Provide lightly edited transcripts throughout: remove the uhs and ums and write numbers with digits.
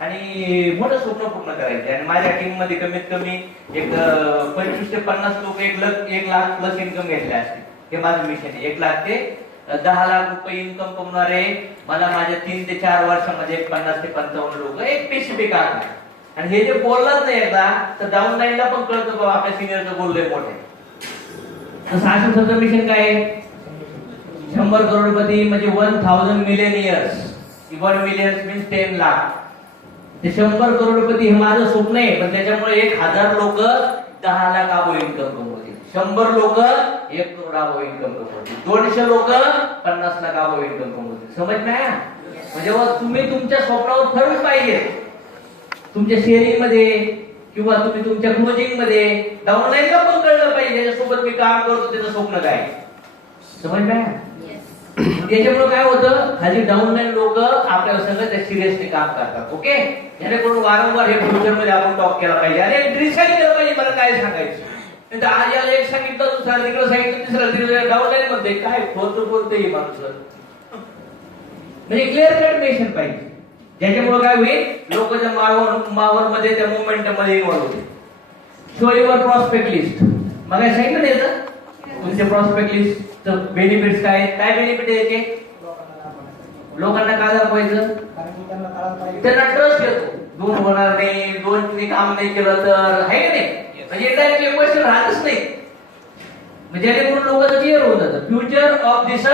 आणि मोठं स्वप्न पूर्ण करायचे. आणि माझ्या टीम मध्ये कमीत कमी एक 25 ते 50 लोक 1 लाख प्लस इन्कम घेतले असते. हे माझं मिशन आहे. 1 लाख ते 10 लाख रुपये इन्कम कमवणारे मला माझ्या 3 ते 4 वर्षामध्ये 50 ते 55 लोक एक स्पेसिफिक आहे. आणि हे जे बोललाच नाही एकदा तर डाऊन लाईनला पण कळतं बाबा आपल्या सिनियरचं बोललोय मोठे. तसं आशुतोषचं मिशन काय आहे? 100 करोडपती म्हणजे 1000 million years. 1 million means 10 lakh. ते 100 करोडपती हे माझं स्वप्न आहे. पण त्याच्यामुळे 1000 लोक 10 लाख अबो इन्कम कमवतील. 100 लोक 1 करोड अबो इन्कम कमवतील. 200 लोक 50 लाख अबो इन्कम कमवतील. समज नाही? म्हणजे तुम्ही तुमच्या स्वप्नावर ठरवलं पाहिजे. तुमच्या शेअरिंग मध्ये किंवा तुम्ही तुमच्या क्लोजिंग मध्ये डाऊनलाईनला पण कळलं पाहिजे ज्याच्यासोबत मी काम करतो त्याचं स्वप्न काय. समज नाही? त्याच्यामुळे काय होतं, खाली डाऊनलाईन लोक आपल्याला सगळं त्या सिरियसली काम करतात. ओके, जेणेकरून वारंवार हे फ्युचर मध्ये आपण टॉक केला पाहिजे. अरे डिसाईड केलं पाहिजे मला काय सांगायचं. नाही तर आज याला एक सांगितलं, दुसरा तिकडे सांगितलं, तिसरा डाऊनलाईन मध्ये काय बोलतोय माणूस. म्हणजे क्लिअर कट मेशन पाहिजे. ज्याच्यामुळे काय होईल, लोक त्या मावर मध्ये त्या मुवमेंट मध्ये इन्व्हॉल्व होतील. Show your prospect list. मग काय सांगितलं याचं तुमचे प्रॉस्पेक्ट लिस्ट बेनिफिट्स काय काय बेनिफिट आहे याचे. लोकांना काय दाखवायचं, त्यांना ट्रस्ट येतो. दोन होणार नाही, दोन काम नाही केलं तर आहे का नाही. म्हणजे डायरेक्टली क्वेश्चन राहतच नाही. म्हणजे जेणेकरून लोकांचं क्लिअर होऊन जातं. फ्युचर ऑफ दिस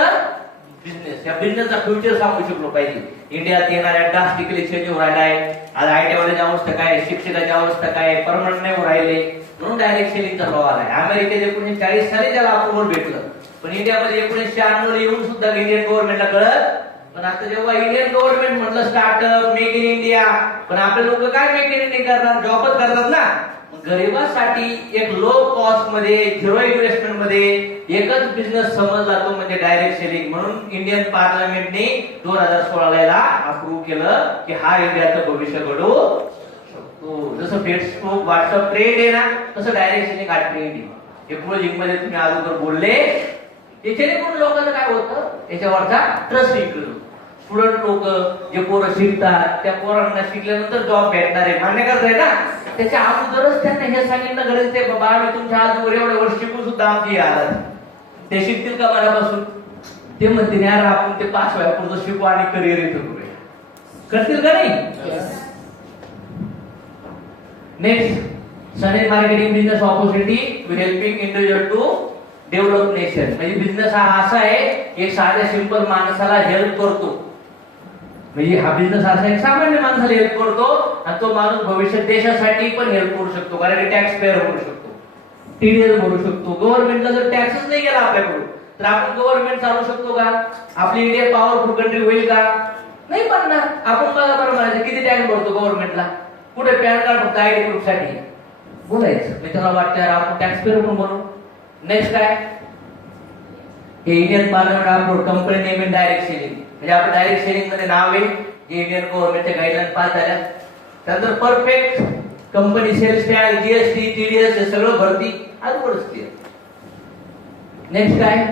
बिझनेस, या बिझनेसचा फ्युचर सांगू शकलो पाहिजे. इंडियात येणाऱ्या ड्रास्टिकली चेंज होऊ राहिला आहे. आज आयटी वाल्याची अवस्था काय, शिक्षकाची अवस्था काय, परमनंट नाही होऊ राहिले म्हणून डायरेक्ट सेलिंगचा लॉ आलाय. अमेरिकेत 1940 साली त्याला अप्रुव्हल भेटलं. पण इंडियामध्ये 1996 येऊन सुद्धा इंडियन गव्हर्नमेंटला कळत. पण आता जेव्हा इंडियन गव्हर्नमेंट म्हटलं स्टार्टअप मेक इन इंडिया, पण आपले लोक काय मेक इन इंडिया करणार, जॉबच करतात ना. गरिबांसाठी एक लो कॉस्ट मध्ये, झिरो इन्व्हेस्टमेंट मध्ये एकच बिझनेस समजला तो म्हणजे डायरेक्ट सेलिंग. म्हणून इंडियन पार्लमेंटने 2016 ला अप्रूव्ह केलं की हा इंडियाचं भविष्य घडू शकतो. जसं फेसबुक व्हॉट्सअप ट्रेंड आहे ना, तसं डायरेक्ट सेलिंग हा ट्रेंड आहे. हे क्लोजिंग मध्ये तुम्ही अगोदर बोलले. जेणेकरून लोकांना काय होतं, याच्यावरचा ट्रस्ट इन्क्रीज होतो. स्टुडंट लोक जे पोरं शिकतात त्या पोरांना शिकल्यानंतर जॉब भेटणार आहे मान्य करताय ना. त्याच्या अगोदरच त्यांना हे सांगितलं गरज आहे, बाबा मी तुमच्या आजवर एवढ्या वर्ष शिकून सुद्धा आमची आला. ते शिकतील का मनापासून? ते म्हणतील यार आपण ते 5 वयापर्यंत शिकू आणि करिअर इथं करूया. करतील का नाही? नेक्स्ट, सनेज marketing business opportunity will helping individual to develop nation. म्हणजे बिझनेस हा असा आहे, एक साध्या सिंपल माणसाला हेल्प करतो. म्हणजे हा बिझनेस असा एक सामान्य माणसाला हेल्प करतो आणि तो माणूस भविष्यात देशासाठी पण हेल्प करू शकतो. कारण टॅक्स पेअर होऊ शकतो, टीडीएस भरू शकतो. गव्हर्नमेंटला जर टॅक्सच नाही गेला आपल्याकडून तर आपण गव्हर्नमेंट चालू शकतो का? आपली इंडिया पॉवरफुल कंट्री होईल का? नाही बनणार. आपण बघा बरं म्हणायचं किती टॅक्स भरतो गव्हर्नमेंटला. कुठे पॅन कार्ड फक्त आयडी प्रूफ साठी बोलायचं. मी त्याला वाटतं आपण टॅक्स पेअर पण बनवू. नेक्स्ट काय, हे Indian parliament approved company name in direct selling. म्हणजे आपण डायरेक्ट सेलिंग मध्ये नाव आहे जे इंडियन गव्हर्नमेंटच्या गाईडलाईन पास झाल्या. त्यानंतर perfect company sales tax, GST, TDS हे सगळं भरती अगोदरच क्लिअर. नेक्स्ट काय,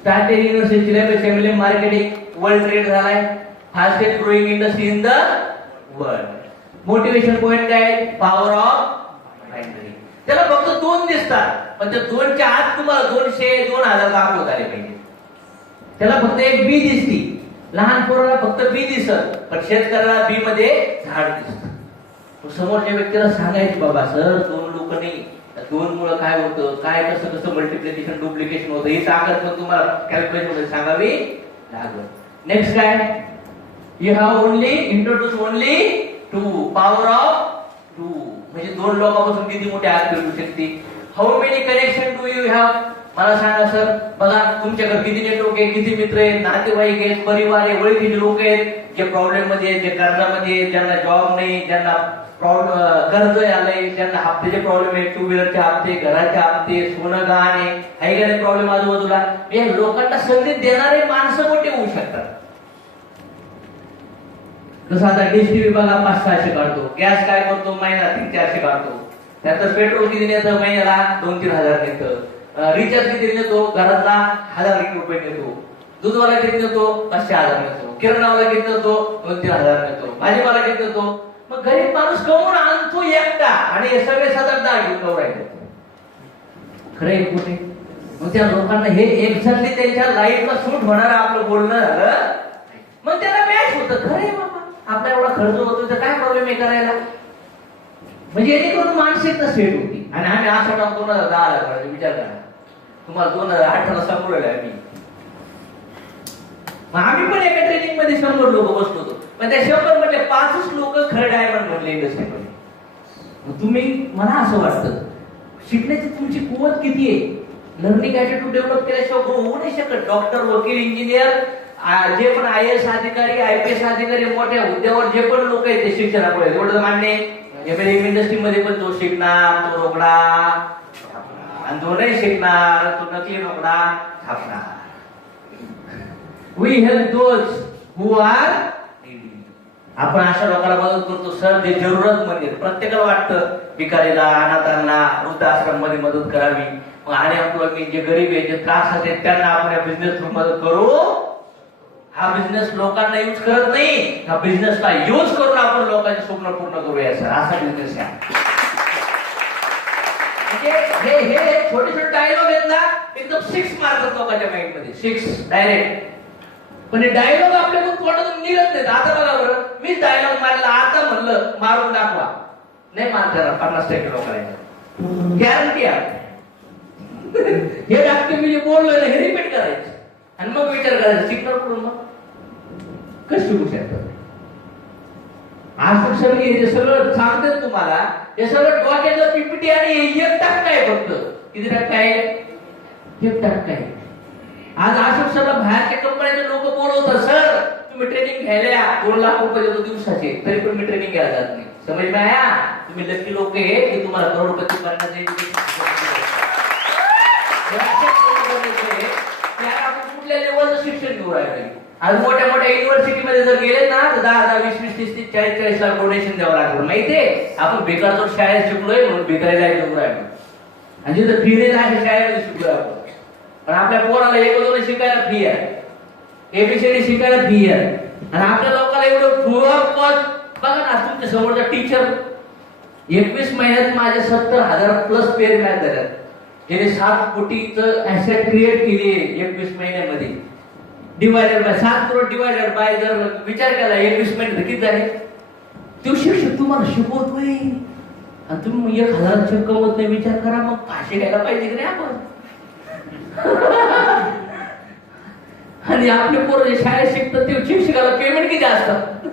started university marketing, world trade झालाय, fastest growing industry in the world. Motivation point काय, पॉवर ऑफ बाइंडरी. त्याला फक्त 2 दिसतात पण त्या 2च्या आत तुम्हाला 200 2000 दाखवत आले पाहिजे. त्याला फक्त एक बी दिसती, लहान पोराला फक्त बी दिसत, पण शेतकऱ्याला बी मध्ये झाड दिसत. समोरच्या व्यक्तीला सांगायचे बाबा सर 2 लोक नाही, 2 मुळे काय होतं, काय कसं कसं मल्टिप्लिकेशन डुप्लिकेशन होतं ही ताकद पण तुम्हाला कॅल्क्युलेशन मध्ये सांगावी लागेल. नेक्स्ट काय, you have only introduce only 2, power of 2. म्हणजे 2 लोकांपासून किती मोठी आग भेटू शकते. How many connection do you have. मला सांगा सर, बघा तुमच्याकडे किती नेटवर्क आहे, किती मित्र आहेत, नातेवाईक आहेत, परिवार आहे, ओळखीचे लोक आहेत जे प्रॉब्लेम मध्ये आहेत, जे कर्जामध्ये आहेत, ज्यांना जॉब नाही, ज्यांना कर्ज आलंय, ज्यांना हप्त्याचे प्रॉब्लेम आहे, 2 व्हीलरचे हप्ते, घराचे हप्ते, सोनं गहाण आहे का नाही प्रॉब्लेम आजूबाजूला. हे लोकांना संधी देणारे माणसं मोठे होऊ शकतात. जसं आता डिस्ट्री विभागाला 500-600 काढतो, गॅस काय करतो महिना 300-400 काढतो, त्यानंतर पेट्रोल किती नेतं महिन्याला 2-3 हजार नेतं, रिचार्ज किती नेतो घरातला 1000 रुपये नेतो, दूधवाला किती नेतो 500-1000 नेतो, किराणावाला किती नेतो 2-3 हजार नेतो. भाजीपाला घेऊन येतो. मग गरीब माणूस कमवून आणतो एकटा आणि हे सगळे 7-8 घेऊन कवरायचे. खरंय कुठे? मग त्या लोकांना हे एक्झॅक्टली त्यांच्या लाईफला सूट होणार आपलं बोलणं झालं. मग त्याला मॅच होतं. खरंय बाबा, आपला एवढा खर्च होतो तर काय प्रॉब्लेम आहे करायला. म्हणजे जेणेकरून मानसिकता सेट होती. आणि आम्ही असं काम 2010 करायचं. विचार करा, तुम्हाला 2018 सांगूया आम्ही. मग आम्ही पण एका ट्रेनिंग मध्ये 100 लोक बसलो होतो. पण त्या 100 मध्ये 5च लोक खरं डायमंड बनले इंडस्ट्रीमध्ये. मग तुम्ही, मला असं वाटतं, शिकण्याची तुमची कुवत किती आहे. लर्निंग ऍटिट्यूड डेव्हलप केल्याशिवाय होऊ नाही शकत. डॉक्टर, वकील, इंजिनियर, जे पण IAS अधिकारी, IPS अधिकारी, मोठ्या हुद्द्यावर जे पण लोक आहेत ते शिक्षणामुळे. एवढं मान्य आहे. इंडस्ट्रीमध्ये पण जो शिकणार तो रोकडा आणि जो नाही शिकणार तो नकली रोकडा छापणार. We help those who are needy. आपण अशा लोकांना मदत करतो सर जे जरूरतमंद आहेत. प्रत्येकाला वाटतं भिकारीला, अनाथांना, वृद्धाश्रम मध्ये मदत करावी. मग अनएम्प्लॉयमेंट जे गरीब आहेत, जे त्रास आहेत, त्यांना आपण या बिझनेस थ्रू मदत करू. हा बिझनेस लोकांना यूज करत नाही, हा बिझनेसला यूज करून आपण लोकांचे स्वप्न पूर्ण करूया सर. असा बिझनेस आहे. म्हणजे हे छोटे छोटे डायलॉग आहेत ना, एकदम 6 मारतात लोकांच्या माइंड मध्ये. 6 डायरेक्ट. पण हे डायलॉग आपल्याकडून तोंडातून निघत नाहीत. आता बघा बरं, मीच डायलॉग मारला, आता म्हणलं मारून दाखवा, नाही मारणार 50% लोकांना गॅरंटी आहे. हे वाक्य मी जे बोललोय ना हे रिपीट करायचं आणि मग विचार करायचा शिकणार कुठून. मग कसं शिकू शकतात. आज सगळं हे सगळं सांगतात तुम्हाला, हे सगळं डोक्याचं PPT आणि 1% आहे फक्त. किती टक्का आहे? 1% आहे. आज अशोक सरला बाहेरच्या कंपन्याचे लोक बोलवतात, सर तुम्ही ट्रेनिंग घ्यायला 2 लाख रुपये देतो दिवसाचे, तरी पण मी ट्रेनिंग घ्यायला जात नाही. समज में आया? तुम्ही लकी लोक आहे की तुम्हाला करोडपती बनण्याचे कुठल्या लेवलचं शिक्षण घेऊ राहिले. आज मोठ्या मोठ्या युनिव्हर्सिटीमध्ये जर गेले ना तर 10, 20, 20, 30, 40 लाख डोनेशन द्यावं लागलं. माहितीये आपण बेकारचोट शाळेत शिकलोय म्हणून भिकारीला शिकलो आहे. आणि जिथं फी नाही आहे शाळेमध्ये शिकलोय आपण. पण आपल्या पोराला 1-2 शिकायला फी आहे, ABCD शिकायला फी आहे. आणि आपल्या लोकांना एवढं बघा ना, तुमच्या समोरचा टीचर 21 महिन्यात माझ्या 70,000 प्लस पेर मॅच झाल्यात. त्याने 7 कोटीचं ऍसेट क्रिएट केली 21 महिन्यामध्ये. Divided by 7 crore divided by जर विचार केला 21 महिन्यात किती झाले. तो शिक्षक तुम्हाला शिकवतोय आणि तुम्ही 1,000 कमवत नाही. विचार करा, मग फाशी घ्यायला पाहिजे की नाही आपण. आणि आपले पोरं जे शाळेत शिकतात ते शिक्षकाला पेमेंट किती असतात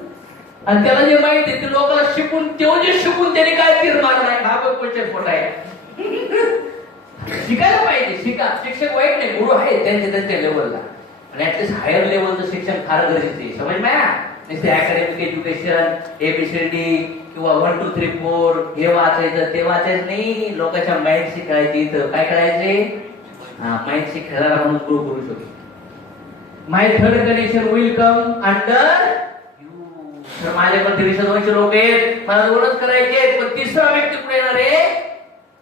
आणि त्याला जे माहिती आहे ते लोकांना शिकून जे शिकून त्याने काय तीर्मार नाही. हा बघ क्वेश्चन खोटा आहे. शिकायला पाहिजे. शिका. शिक्षक वाईट नाही, गुरु आहे त्यांच्या लेवलला. आणि ऍटलीस्ट हायर लेवलचं शिक्षण फार गरजेचं आहे. समज माया नुसते अकॅडमिक एज्युकेशन ABCD किंवा 1, 2, 3, 4 हे वाचायचं ते वाचायचं नाही. लोकांच्या माइंडशी खेळायची. इथं काय करायचे? माइंडशी खेळायला म्हणून ग्रो करू शकतो. My third connection will come under you. तर माझ्याकडे 320 लोक आहेत, मला 2च करायचे. पण 3रा व्यक्ती पुढे येणार आहे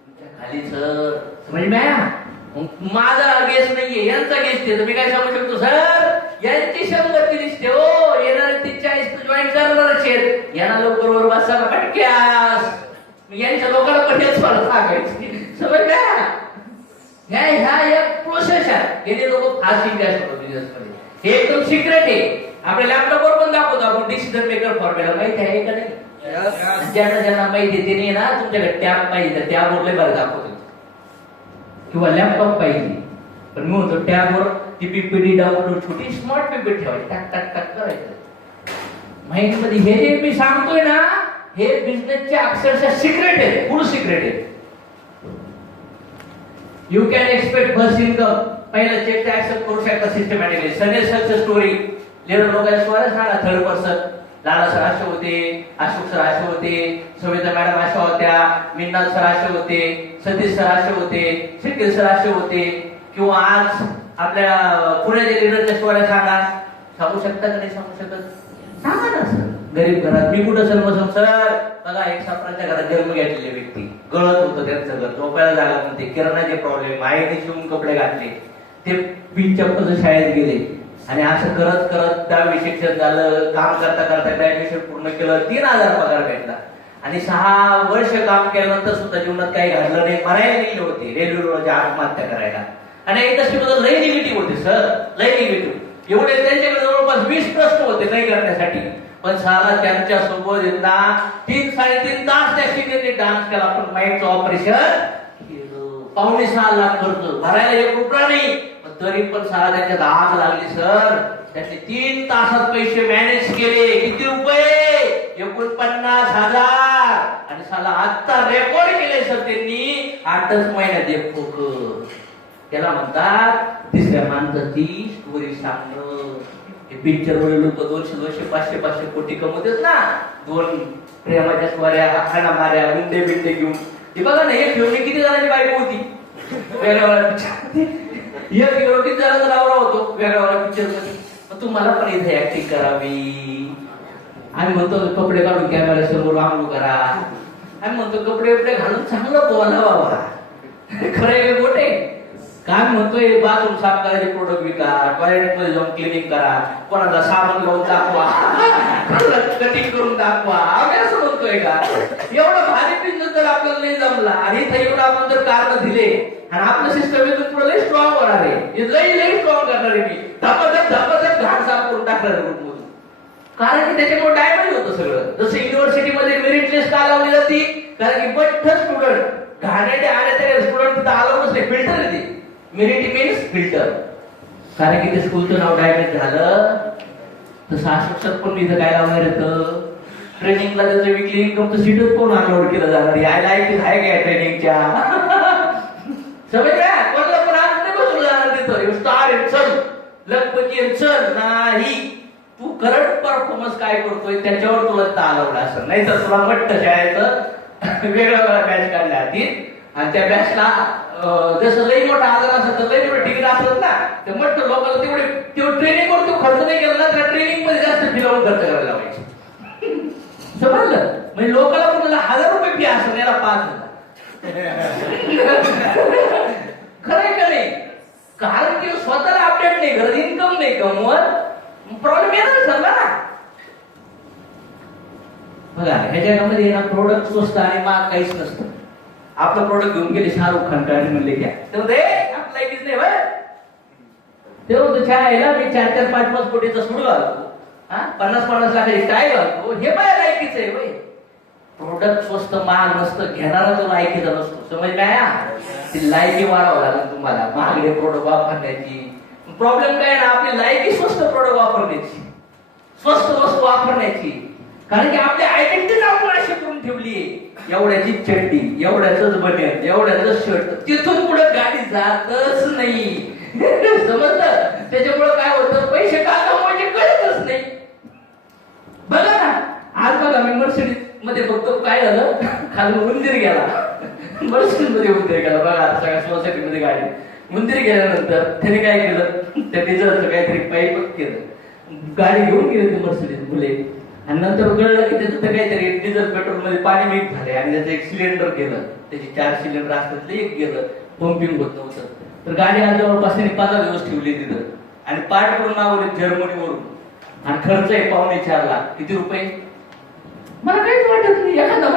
तुमच्या खाली. सर समज माया माझा गेस नाहीये, यांचा गेस आहे. तर मी काय सांगू शकतो, सर यांची 100 लिस्ट आहे हो. येणारे 40 जॉईन करणारच आहेत. यांना लवकर वर बसा पटक्यास. यांच्या लोकांना पण हेच मला सांगायचं. समज का? ह्या एक प्रोसेस आहे. हे लोक फास्ट इन्व्हेस्ट होतो बिझनेस मध्ये. हे एकदम सिक्रेट आहे. आपल्या लॅपटॉपवर पण दाखवतो आपण डिसिजन मेकर फॉर्म्युला. माहिती आहे का नाही? ज्यांना माहिती आहे त्याने ना तुमच्याकडे टॅब पाहिजे तर टॅबवर बरं दाखवतो किंवा लॅपटॉप पाहिजे. पण मी म्हणतो टॅबवर ती PPT डाउनलोड छोटी स्मार्ट PPT ठेवायची, टाक टाक टाक करायचं. माहिती मध्ये हे जे मी सांगतोय ना हे बिझनेसचे अक्षरशः सिक्रेट आहे, फुल सिक्रेट आहे. You can expect first income. पहिला चेक ऍक्सेप्ट करू शकता सिस्टमॅटिकली. सगळे सक्सेस स्टोरी लिडर लोकांच्या स्टोरी सांगा. 3rd पर्सन लाला सर असे होते, अशोक सर असे होते, सविता मॅडम अशा होत्या, मिन्नाल सर असे होते, सतीश सर असे होते, शकील सर असे होते. किंवा आज आपल्या पुण्याच्या लिडरच्या स्टोऱ्या सांगा. सांगू शकता का नाही सांगू शकत? सांगा ना सर. गरीब घरात मी कुठं सर बसव. सर बघा एक सापराच्या घरात जन्म घेतलेले व्यक्ती, गळत होतं त्यांचं घर, झोपायला जागा नव्हती, किराणाचे प्रॉब्लेम, आईने शिवून कपडे घातले, ते 20 चप्पल शाळेत गेले. आणि असं करत करत 10वी शिक्षण झालं, काम करता करता ग्रॅज्युएशन पूर्ण केलं, 3000 पगार भेटला. आणि 6 वर्ष काम केल्यानंतर सुद्धा जीवनात काही घडलं नाही, मरायला गेले होते रेल्वेवर आत्महत्या करायला. आणि इंडस्ट्रीबद्दल लई निगेटिव्ह होते सर, लई निगेटिव्ह. एवढे त्यांच्याकडे जवळपास 20 प्रश्न होते नाही करण्यासाठी, पण साला त्यांच्या सोबत येतना 3-3.5 तास त्या शिकले डान्स केला. पण माइंडचं ऑपरेशन केलं, 5.5 लाख खर्च, भरायला 1 रुपया नाही, तरी पण साला त्यांच्यात आग लागली सर. त्याचे 3 तासात पैसे मॅनेज केले. किती रुपये? 49,000. आणि साला आता रेकॉर्ड केले सर त्यांनी 8च महिन्यात 1 कोक. त्याला म्हणतात तिसऱ्या माणसाची स्टोरी सांगणं. हे पिक्चर वर लोक 200-200, 500-500 कोटी कमवतात ना, 2 प्रेमाच्या स्वाऱ्या, हाना माऱ्या, गुंडे बिंडे घेऊन. हे बघा ना, एक घेऊन किती जणांची बायको होती वेगळ्या पिक्चर, एक हिरो किती जणांचा नवरा होतो वेगळ्या पिक्चर मध्ये. तुम्हाला पण इथे ऍक्टिंग करावी. आम्ही म्हणतो कपडे काढून कॅमेरा समोर आंघोळ करा, आम्ही म्हणतो कपडे बिपडे घालून चांगलं बोला बाबा. खरं गोटे काय म्हणतोय, बाथरूम साफ करायचे प्रोडक्ट विका, टॉयलेट मध्ये जाऊन क्लिनिंग करा, कोणाचा साबण लावून दाखवा, कटिंग करून दाखवा, असं म्हणतोय का? एवढं भारी बिझनेस जर आपल्याला नाही जमला आणि इथे एवढं आपण जर कारण दिले आणि आपलं सिस्टम इथून पुढे लई स्ट्रॉंग होणार आहे, लई स्ट्रॉंग करणार आहे. मी धपाधप घाट साफ करून टाकणार ग्रुप मधून, कारण की त्याच्यामुळे डायमंड होतं सगळं. जसं युनिव्हर्सिटीमध्ये मेरिट लिस्ट का लावली जाते, कारण की बठ्ठ स्टुडंट घाणेटे आले तरी स्टुडंट तिथं आलो नसले, फिल्टर येते. Merit means filter. कारण की ते स्कूलचं नाव डायमंड झालं, तर शासक पण इथं काय लावणार येतं, ट्रेनिंगला त्याचं विकली इन्कमचं सीटच कोण अनलोड केलं जाणार. यायला ऐकत आहे काय ट्रेनिंगच्या सगळे काय कोणाला पण आज नाही बसून जाणार तिथं. स्टार चल लखपती चल नाही, तू करंट परफॉर्मन्स काय करतोय त्याच्यावर तुला तालवलं असं, नाही तर तुला मट्ट शाळेचं वेगळ्या बॅच काढल्या आधी. आणि त्या बॅचला जसं लई मोठा आजार असेल तर लई मोठं डिग्री असत ना, ते मट्ट लोकांना तेवढे ट्रेनिंग वर तो खर्च नाही केला ना, त्या ट्रेनिंग मध्ये जास्त फी लावून खर्च करायला पाहिजे. समजलं? म्हणजे लोकांना पण 1000 रुपये फी असं याला 5,000. खरंय का नाही? कारण की स्वतःला अपडेट नाही करत, इन्कम नाही कमवत, प्रॉब्लेम येणार समजा ना. बघा ह्या जगामध्ये ना प्रोडक्ट स्वस्त आणि महाग काहीच नसतं. आपलं प्रोडक्ट घेऊन गेले शाहरुख खान काय म्हणले घ्या, तर ते आपलं ऐकीच नाही बरं. तेव्हा छायाला मी 4-5 कोटीचा सूट घालतो, 50-50 लाखाची टाय घालतो, हे माझ्या लायकीच आहे बाई. प्रोडक्ट स्वस्त महाग नसतं, घेणारा तो लायकीचा नसतो. समज काय? ती लायकी वाढावं लागेल तुम्हाला महागडे प्रोडक्ट वापरण्याची. प्रॉब्लेम काय ना, आपली लायकी स्वस्त प्रोडक्ट वापरण्याची, स्वस्त वस्तू वापरण्याची. कारण की आपली आयडेंटिटी आपण अशी करून ठेवली आहे, एवढ्याची चड्डी, एवढ्याच बनियन, एवढ्याच शर्ट, तिथून पुढे गाडी जातच नाही. समजलं? त्याच्यामुळे काय होतं, पैसे का कमवायचे कळतच नाही. बघा ना, आज बघा मी मर्सिडीज मध्ये बघतो काय झालं, खाली उंदीर गेला, मर्सिडीज मध्ये उंदीर गेला. बघा आता सगळ्या सोसायटी मध्ये गाडी उंदीर गेल्यानंतर त्याने काय केलं, त्या डिझेलचं काहीतरी पाईप केलं, गाडी घेऊन गेली ती मर्सिडीज मुले. आणि नंतर कळलं की त्याचं काहीतरी डिझेल पेट्रोल मध्ये पाणी मीठ झाले आणि त्याचं एक सिलेंडर गेलं, त्याची 4 सिलेंडर असतात, एक गेलं, पंपिंग होत नव्हतं. तर गाडी आज जवळपास 15 दिवस ठेवली तिथं आणि पार्ट करून मागवले जर्मनीवरून, आणि खर्च आहे 4.25 लाख. किती रुपये? मला काहीच वाटत नाही. एखादा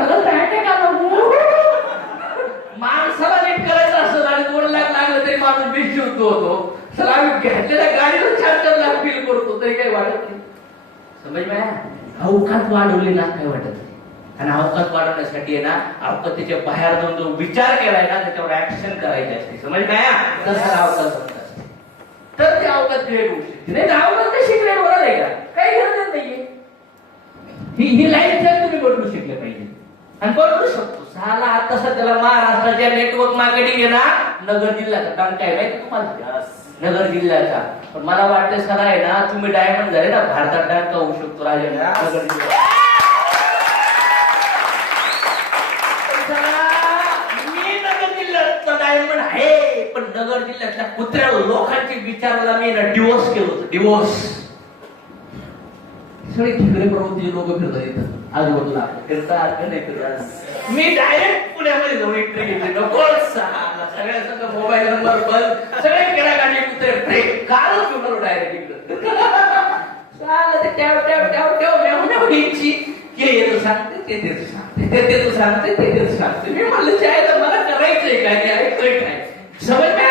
माणसाला नीट करायचं असं आणि 2 लाख लागलं तरी माणूस बेशुद्ध होतो. चला आम्ही घेतलेल्या गाडीवर 4-4 लाख बिल करतो तरी काही वाटत नाही. समज माया, अवकात वाढवली ना काय वाटत नाही. आणि अवकात वाढवण्यासाठी आहे ना, अवकातीच्या बाहेर जाऊन जो विचार केलाय ना त्याच्यावर ऍक्शन करायची असते. समज माया, तसं अवकात समजा असते, तर ते अवकात क्रिएट होऊ शकते. नाही तर अवकात कशी क्रिएट होणार आहे का? काही गरज नाहीये. ही लाईफस्टाईल तुम्ही बदलू शकले पाहिजे आणि बदलू शकतो. साला आता सध्याला महाराष्ट्राच्या नेटवर्क मार्केटिंग आहे ना, नगर जिल्ह्याचा काम काय माहिती तुम्हाला? नगर जिल्ह्याचा. पण मला वाटतं सर आहे ना, तुम्ही डायमंड झाले ना, भारतात डायमंड होऊ शकतो राजा नगर जिल्ह्यात. मी नगर जिल्ह्यातला डायमंड आहे, पण नगर जिल्ह्यातल्या कुत्र्या लोकांची विचाराला मी ना डिवोर्स केलं होतं. डिवोर्स सगळे ठिकरे प्रवृत्ती लोक फिरतात इथं आजूबाजूला फिरतात. मी डायरेक्ट पुण्यामध्ये जाऊन एंट्री घेतली. नको सगळ्या संग मोबाईल नंबर बंद सगळे केला गाडी कुत्रे कालच घेऊन डायरेक्ट इकडं चाल ते ट्याव ट्याव ट्याव ट्याव मेव मेव घ्यायची हे येतो सांगते ते देतो सांगते ते देतो सांगते ते देतो सांगते मी म्हणलं चायला मला करायचंय काय ऐकतोय काय समज ना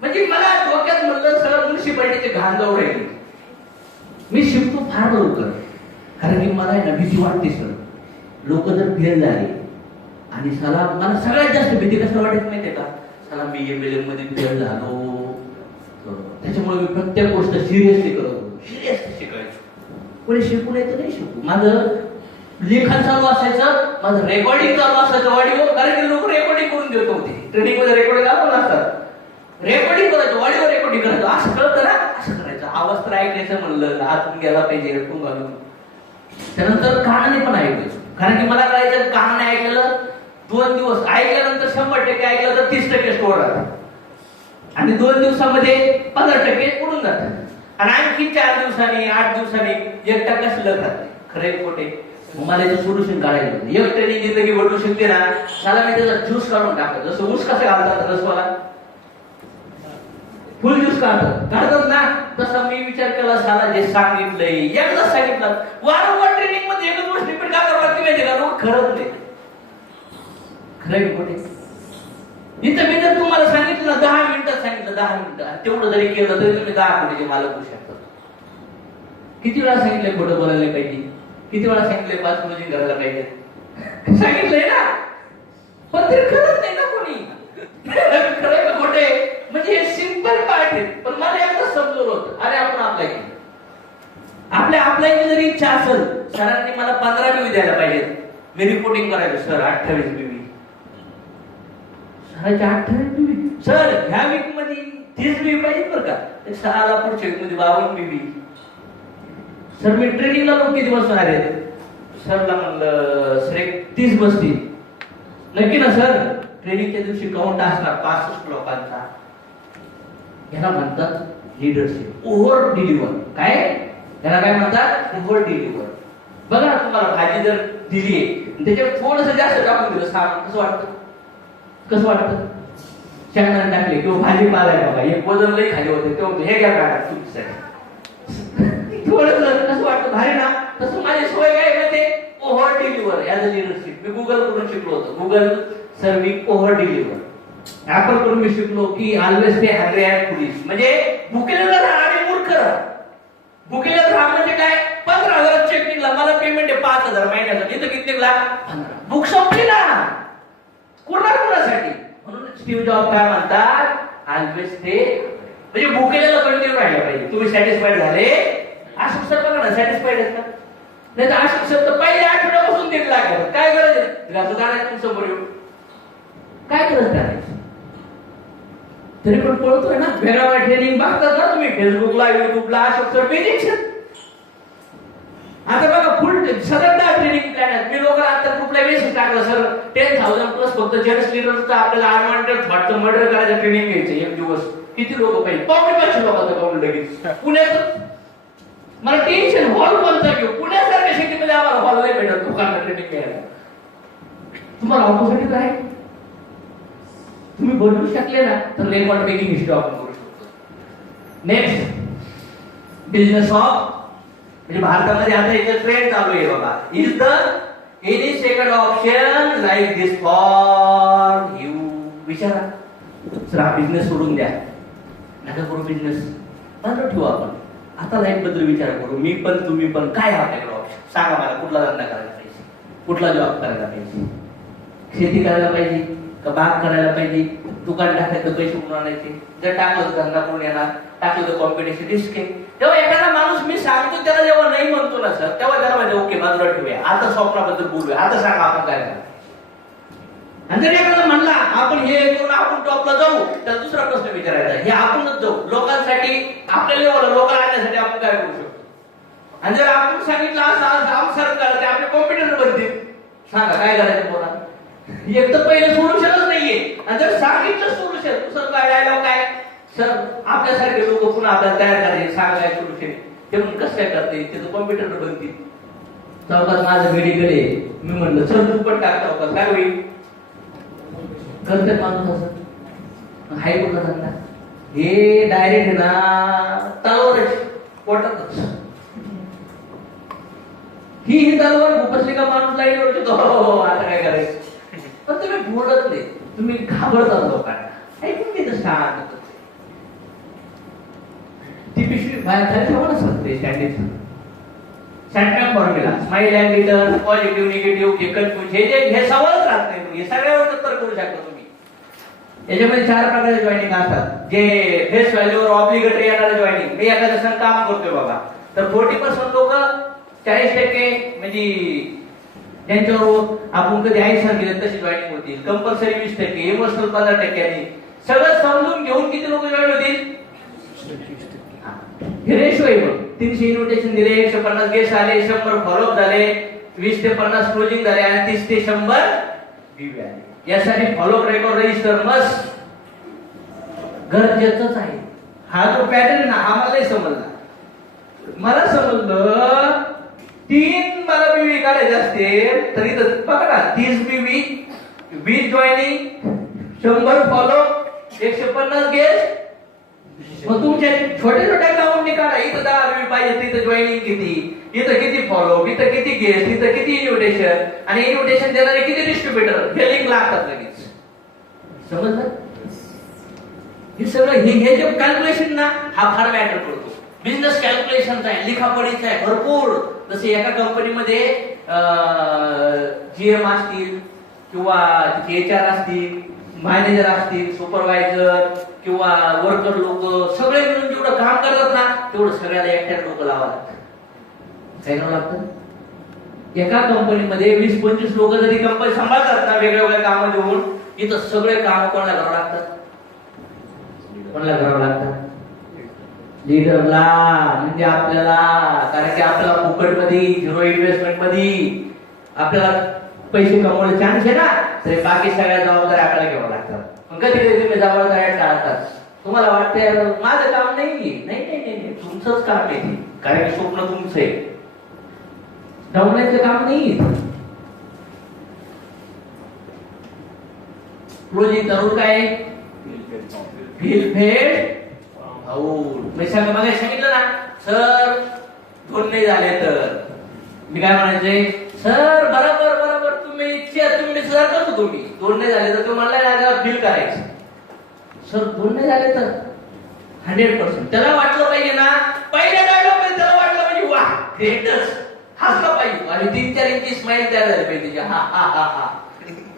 म्हणजे मला डोक्यात म्हणलं सगळं म्युन्सिपाल्टीचे घाण जाऊ राहिले मी शिकतो फार लवकर कारण की मला आहे ना भीती वाटते सर लोक जर फेल झाले आणि साला मला सगळ्यात जास्त भीती कसं वाटत माहितीये का साला मी एमएलए मध्ये फेल झालो त्याच्यामुळे मी प्रत्येक गोष्ट सिरियसली करत होतो सिरियसली शिकायचो पुढे शिकून येतं नाही शिकू माझं लेखन चालू असायचं माझं रेकॉर्डिंग चालू असायचं ऑडिओ कारण की लोक रेकॉर्डिंग करून देत होते ट्रेनिंग मध्ये रेकॉर्डिंग आलो नसतात रेकॉर्डिंग करायचं ऑडिओ रेकॉर्डिंग करायचं असं कळतं ना असं करायचं आवाज तर ऐकायचं म्हणलं आतून गेला पाहिजे हेडफोन घालून त्यानंतर कानाने पण ऐकायचं कारण की मला कळायचं कानाने ऐकलेलं 2 दिवस ऐकल्यानंतर 100% ऐकलं तर 30% स्टोअर राहतात आणि 2 दिवसामध्ये 15% उडून जातात आणि आणखी 4 दिवसांनी 8 दिवसांनी 1% शिल्लक राहते खरे खोटे मला याचं सोल्युशन काढायचं एक ट्रेनिंग जिंदगी बदलू शकते ना मला मी त्याचा ज्यूस काढून टाकतो जसं ऊस कसं घालतात रसवाला फुल ज्यूस काढतात ना तसा मी विचार केला साला जे सांगितलंय एकदा सांगितलं वारंवार ट्रेनिंग मध्ये एकच गोष्ट रिपीट का करावं माहिती का लोक खरंच नाही खरंय खोटे इथं मी जर तुम्हाला सांगितलं ना 10 मिनिटात सांगितलं 10 मिनिटं तेवढं जरी केलं तरी तुम्ही 10 कोटीचे मालक होऊ शकता किती वेळा सांगितलंय खोटं बोलायला पाहिजे किती वेळा सांगितलंय 5 क्लोजिंग करायला पाहिजे सांगितलंय ना पण ते करत नाही ना कोणी खरंय का खोटे म्हणजे हे सिंपल पार्ट आहे पण मला एकदा समजलं होतं अरे आपण आपल्या जरी इच्छा असेल सरांनी मला 15 बीवी द्यायला पाहिजे मी रिपोर्टिंग करायचं सर 28 बीवी सरांच्या 28 बीवी सर ह्या वीक मध्ये 30 बीवी पाहिजे बरं का सहाला पुढच्या वीक मध्ये 52 बीवी सर मी ट्रेनिंगला लोक किती बसणार आहेत सरला म्हणलं सर 30 बसतील नक्की ना सर ट्रेनिंगच्या दिवशी काउंट असणार 65 लोकांचा याला म्हणतात लीडरशिप ओव्हर डिलिव्हर काय याला काय म्हणतात ओव्हर डिलिव्हर बघा तुम्हाला भाजी जर दिली त्याच्यावर थोडंसं जास्त टाकून दिलं कसं वाटतं शेंगदाणे टाकले किंवा भाजी पालाय बघा एक वजन लई खाली होते तेव्हा हे घ्या काढा तुमच्यासाठी थोडंसं कसं वाटतं भारी ना तसं माझी सोय काय माहिती over deliver as a leadership me Google करून शिकलो होतो Google serving over deliver apple करून मी शिकलो की always be hungry and foolish म्हणजे भुकेलेला राहा आणि मूर्ख राहा भुकेलेला राहा म्हणजे काय 15,000 चेक निघला मला पेमेंट आहे 5,000 महिन्याचा इथं किती निघला 15 बुक संपली ना कोणासाठी म्हणून स्टीव्ह जॉब काय म्हणतात ऑलवेज ते म्हणजे भुकेलेला कंटिन्यू राहिला पाहिजे तुम्ही सॅटिस्फाईड झाले अशोक सर बघा ना सॅटिस्फाईड आहेत का नाही तर अशोक सर तर पहिले आठवड्यापासून 1.5 लाख काय गरज आहे घराचं जाण्याचं समोर येऊ काय गरज करायची तरी पण पळतोय ना वेगळा ट्रेनिंग बघतात ना तुम्ही फेसबुकला युट्यूबला अशोक सर पेज आता बघा फुल सतत ट्रेनिंग प्लॅन आहे मी लोकांना आता ग्रुपला मेसेज टाकला सर 10,000 प्लस फक्त जेन्ट्स लीडरचं आपल्याला अनवॉन्टेड थॉटचं मर्डर करायचं ट्रेनिंग घ्यायचं एक दिवस किती लोक पाहिजे 500 लोकांचं काउंट लगेच पुण्यात मला टेन्शन हॉल कोणता घेऊ पुण्यासारख्या सिटीमध्ये आम्हाला हॉल नाही भेटत दुकानात ट्रेनिंग घ्यायला तुम्हाला ऑपॉर्च्युनिटी आहे तुम्ही बनवू शकले ना तर रेकॉर्ड मेकिंग हिस्ट्री आपण करू शकतो नेक्स्ट बिझनेस ऑफ म्हणजे भारतामध्ये आता एक ट्रेंड चालू आहे बाबा is the any second option like this for you विचारा सर हा बिझनेस सोडून द्या नका करू बिझनेस बंद ठेवू आपण आता लाईफ बद्दल विचार करू मी पण तुम्ही पण काय आपल्याकडे ऑप्शन सांगा मला कुठला धंदा करायला पाहिजे कुठला जॉब करायला पाहिजे शेती करायला पाहिजे का बाग करायला पाहिजे दुकान टाकायचं पैसे उडून आणायचे जर टाकलं तर धंदा करून येणार टाकलं तर कॉम्पिटिशन रिस्क आहे तेव्हा एखादा माणूस मी सांगतो त्याला जेव्हा नाही म्हणतो ना सर तेव्हा त्याला म्हणजे ओके बाजूला ठेवूया आता स्वप्नाबद्दल बोलूया आता सांगा आपण काय करा आणि जर एखादा म्हणला आपण हे करून आपण टॉपला जाऊ तर दुसरा प्रश्न विचारायचा हे आपणच जाऊ लोकांसाठी आपल्या लेवलला लोकांना आणण्यासाठी आपण काय करू शकतो आणि जर आपण सांगितलं असं आमसार करायचं आपले कॉम्पिटिटर बनतील सांगा काय करायचं बोला एक तर पहिलं सोल्युशनच नाहीये आणि जर सांगितलं सोल्युशन दुसरं काय डायलॉग काय सर आपल्यासारखे लोक पुन्हा आपल्याला तयार करायचे सांगा काय सोल्युशन ते म्हणून कसं काय करते ते तर कॉम्प्युटर बनतील चौकात माझं मेडिकल आहे मी म्हणलं सर तू पण टाक चौकात काय होईल करते माणूस असं हाय कुठला धंदा हे डायरेक्ट ना तलवारच पोटातच ही तलवार उपसली का माणूस लाईनवर येतो हो आता काय करायचं पण तुम्ही बोलत नाही तुम्ही घाबरतात लोकांना ऐकून घेत शांत ती पिशवी बाहेर खाली ठेवा ना सर ते सँटमॅन formula smile and return positive negative confuse हे सवालच राहत नाही तुम्ही सगळ्यावर उत्तर करू शकता तुम्ही याच्यामध्ये 4 प्रकारचे जॉईनिंग असतात जे फेस व्हॅल्यूवर ऑब्लिगेटरी येणारे जॉईनिंग मी एखाद्या सण काम करतोय बाबा तर 40% लोक 40% म्हणजे त्यांच्यावर आपण कधी आई सांगितलं तशी जॉईनिंग होतील कंपल्सरी 20% इमोशनल 15% सगळं समजून घेऊन किती लोक जॉईन होतील हे रेशो आहे बघ 300 इन्व्हिटेशन दिले 150 गेस्ट आले 100 फॉलोअप झाले 20 ते 50 क्लोजिंग झाले आणि 30 ते 100 व्ह्यू आले यासाठी फॉलोअप रेकॉर्ड रजिस्टर मस्त गरजेचंच आहे हा जो पॅटर्न ना आम्हालाही समजला मला समजलं 3 मला बीवी काढायचे असते तरी तर बघा ना 30 बीवी 20 जॉईनिंग 100 फॉलोअप 150 गेस्ट मग तुमच्या छोट्या छोट्या गावांनी काढा इथं 10 बीवी पाहिजे तिथं जॉईनिंग किती इथं किती फॉलो इथं किती गेस्ट इथं किती इन्व्हिटेशन आणि इन्व्हिटेशन देणारे किती डिस्ट्रीब्युटर हे लिंक लागतात लगेच समजलं हे सगळं हे जे कॅल्क्युलेशन ना हा फार मॅटर करतो बिझनेस कॅल्क्युलेशनचा आहे लिखापडीचा आहे भरपूर जसे एका कंपनीमध्ये जीएम असतील किंवा HR असतील मॅनेजर असतील सुपरवायझर किंवा वर्कर लोक सगळे मिळून जेवढं काम करतात ना तेवढं सगळ्याला एकट्या लोक लावा लागतात काय करावं लागतं एका कंपनीमध्ये 20-25 लोक जरी कंपनी सांभाळतात ना वेगवेगळ्या कामं देऊन इथं सगळे काम कोणाला करावं लागतात कोणाला करावं लागतात लीडरला म्हणजे आपल्याला कारण की आपल्याला फुकट मध्ये 0 इन्व्हेस्टमेंट मध्ये आपल्याला पैसे कमवायला चान्स आहे ना तरी बाकी सगळ्या जबाबदाऱ्या आपल्याला घ्यावं लागतात पण कधी कधी तुम्ही जबाबदाऱ्या टाळतात तुम्हाला वाटतंय माझं काम नाही तुमचंच काम आहे कारण की स्वप्न तुमचं आहे धावण्याचं काम नाही क्लोजिंग करून काय फेड मी सांगितलं ना सर 2 नाही झाले तर मी काय म्हणायचंय सर बरोबर तुम्ही सर करतो तुम्ही 2 नाही झाले तर तुम्हाला बिल करायचं सर 2 नाही झाले तर 100% त्याला वाटलं पाहिजे ना पहिल्या डायलॉग मध्ये त्याला वाटलं पाहिजे वा ग्रेटच हसला पाहिजे आणि 3-4 इंची स्माइल तयार झाली पाहिजे हा